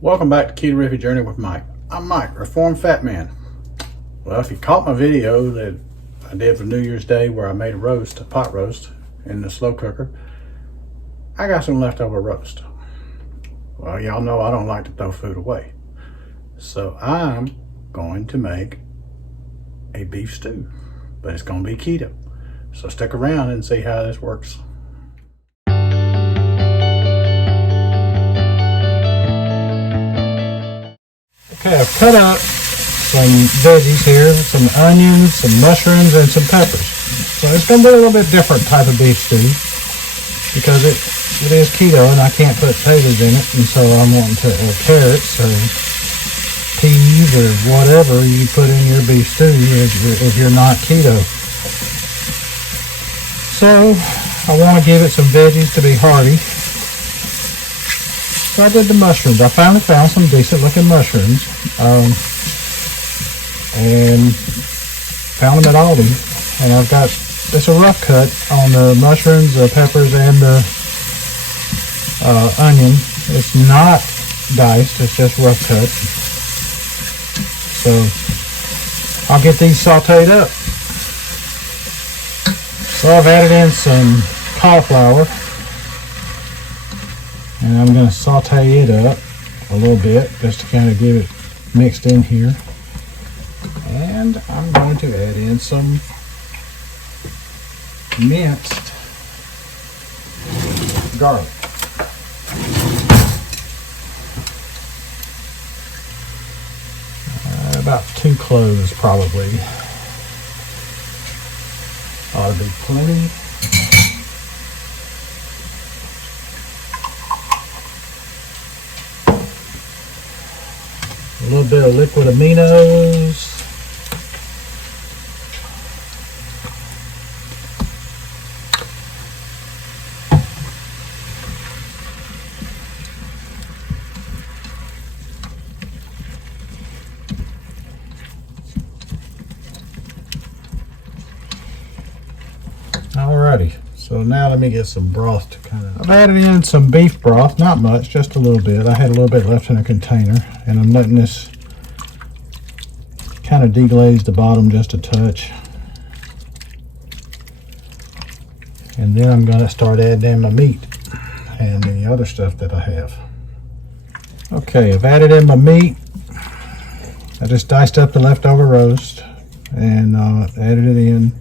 Welcome back to Keto Journey with Mike. I'm Mike, Reformed Fat Man. Well, if you caught my video that I did for New Year's Day where I made a pot roast in the slow cooker, I got some leftover roast. Well, y'all know I don't like to throw food away. So I'm going to make a beef stew, but it's going to be keto. So stick around and see how this works. Okay, I've cut up some veggies here, some onions, some mushrooms, and some peppers. So it's going to be a little bit different type of beef stew because it is keto and I can't put potatoes in it, and so I'm wanting to, or carrots or peas or whatever you put in your beef stew if you're not keto. So I want to give it some veggies to be hearty. So I did the mushrooms. I finally found some decent looking mushrooms and found them at Aldi. And I've got, it's a rough cut on the mushrooms, the peppers, and the onion. It's not diced, it's just rough cut. So I'll get these sauteed up. So I've added in some cauliflower. And I'm going to saute it up a little bit just to kind of get it mixed in here. And I'm going to add in some minced garlic. About 2 cloves probably. Ought to be plenty. A little bit of liquid aminos. Alrighty, so now let me get some broth to kind of... I've added in some beef broth, not much, just a little bit. I had a little bit left in a container, and I'm letting this kind of deglaze the bottom just a touch. And then I'm going to start adding in my meat and the other stuff that I have. Okay, I've added in my meat. I just diced up the leftover roast and added it in.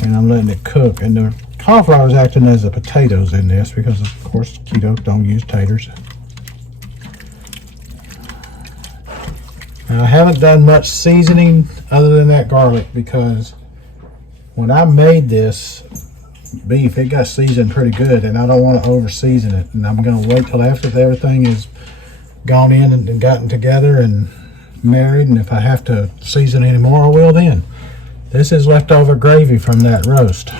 And I'm letting it cook. And the cauliflower is acting as the potatoes in this because, of course, keto don't use taters. Now, I haven't done much seasoning other than that garlic because when I made this beef, it got seasoned pretty good, and I don't want to over season it. And I'm going to wait till after everything is gone in and gotten together and married. And if I have to season any more, I will then. This is leftover gravy from that roast.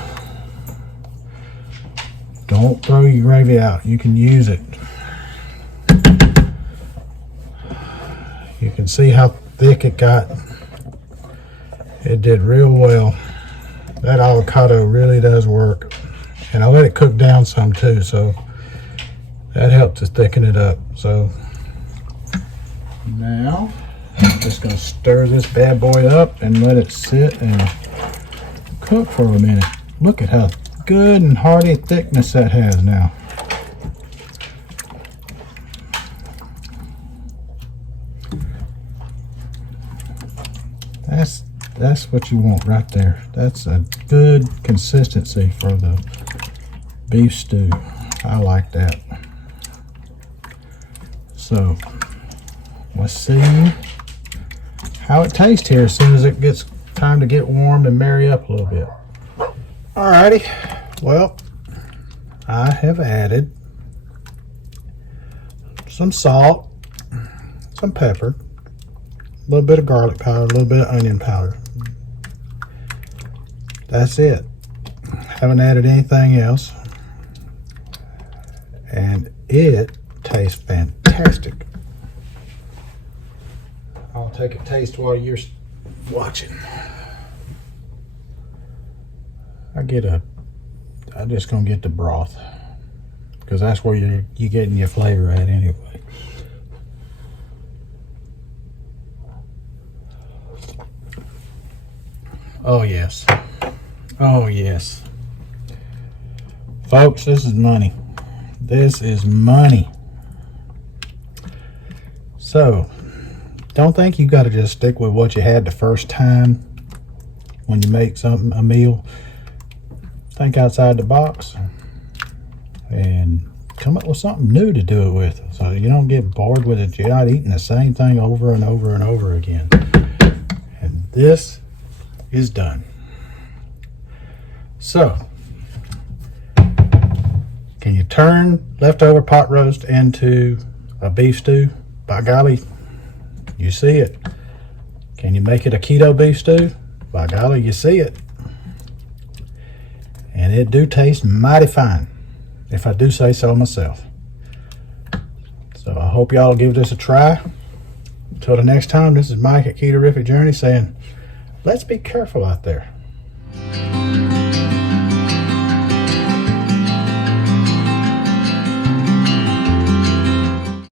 Don't throw your gravy out. You can use it. You can see how thick it got. It did real well. That avocado really does work. And I let it cook down some too, so that helped to thicken it up. So now I'm just going to stir this bad boy up and let it sit and cook for a minute. Look at how good and hearty thickness that has now. That's what you want right there. That's a good consistency for the beef stew. I like that. So let's see how it tastes here as soon as it gets time to get warmed and marry up a little bit. Alrighty, well, I have added some salt, some pepper, a little bit of garlic powder, a little bit of onion powder. That's it. Haven't added anything else. And it tastes fantastic. I'll take a taste while you're watching. I'm just gonna get the broth because that's where you're getting your flavor at anyway. Oh yes. Oh yes. Folks, this is money. This is money. So, don't think you got to just stick with what you had the first time when you make something, a meal. Think outside the box and come up with something new to do it with, so you don't get bored with it. You're not eating the same thing over and over and over again. And this is done. So, can you turn leftover pot roast into a beef stew? By golly, you see it. Can you make it a keto beef stew? By golly, you see it. And it do taste mighty fine, if I do say so myself. So I hope y'all give this a try. Until the next time, this is Mike at Ketorific Journey saying, let's be careful out there.